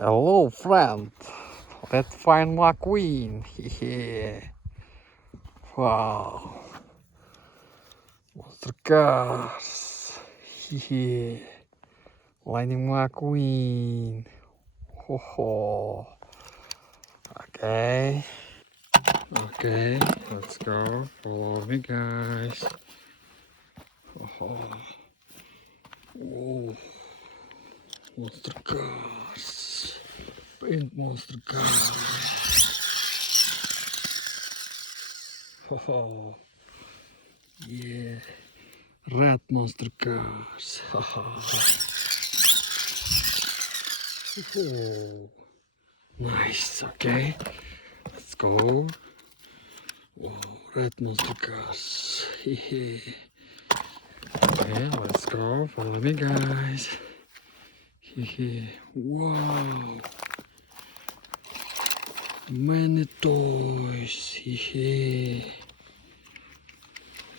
Hello, friend. Let's find my queen. Yeah. Wow. Monster cars. Yeah. Lightning McQueen. Ho ho. Okay. Okay. Let's go. Follow me, guys. Oh. Oh. Monster cars. Paint monster cars. Oh. Yeah. Red monster cars. Oh. Nice. Okay. Let's go. Wow. Red monster cars. Okay. Let's go. Follow me, guys. Wow. Many toys.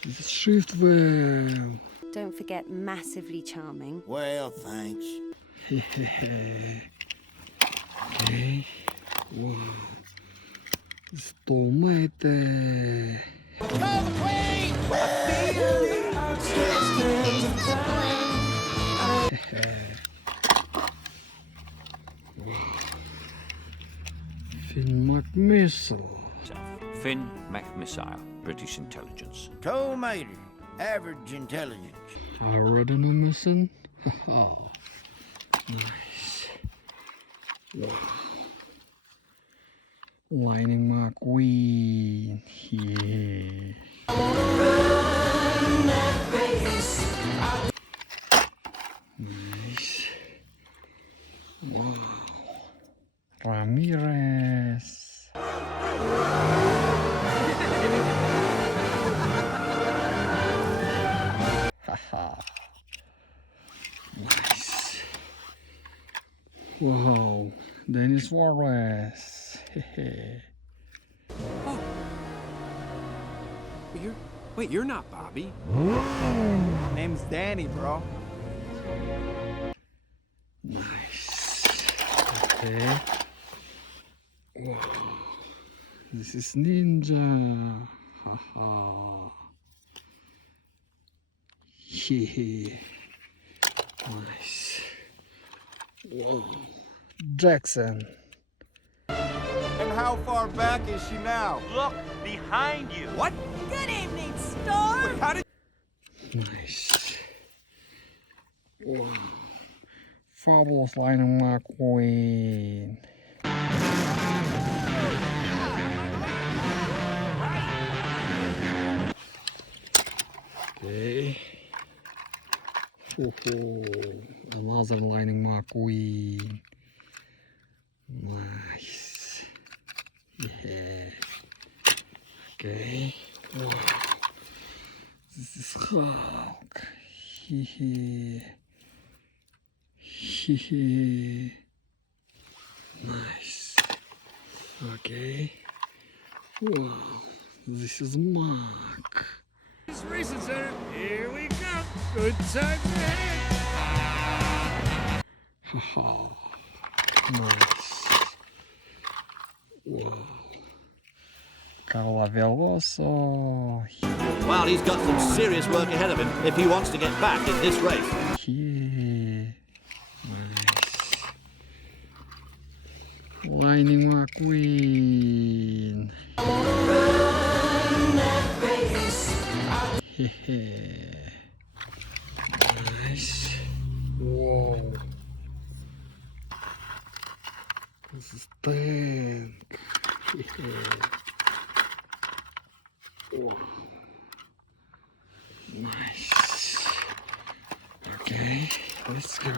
The shift well. Don't forget massively charming. Well, thanks. Okay. Wow. Stomate. Call the queen! McMissile. Finn McMissile, British intelligence. Coal miner, average intelligence. Already no missing? Oh, nice. Wow. Lightning McQueen. Yeah. Nice. Wow. Ramirez. Haha. Nice. Wow. Dennis Suarez. Oh. You're not Bobby. Name's Danny, bro. Nice. Okay. Wow. This is Ninja. Haha. Hehe. Nice. Wow. Jackson. And how far back is she now? Look behind you. What? Good evening, Storm! How did... Nice. Wow. Fabulous Lightning McQueen. Okay. Another Lightning McQueen. Nice. Yeah. Okay. Wow. This is Hulk. Nice. Okay. Wow. This is Mark. Racing Center, here we come. Good times ahead. Haha. Nice. Wow. Carla Veloso. Well, he's got some serious work ahead of him if he wants to get back in this race. Yeah. Nice. Lightning McQueen. Nice. Whoa. This is tank. Wow. Nice. Okay, let's go.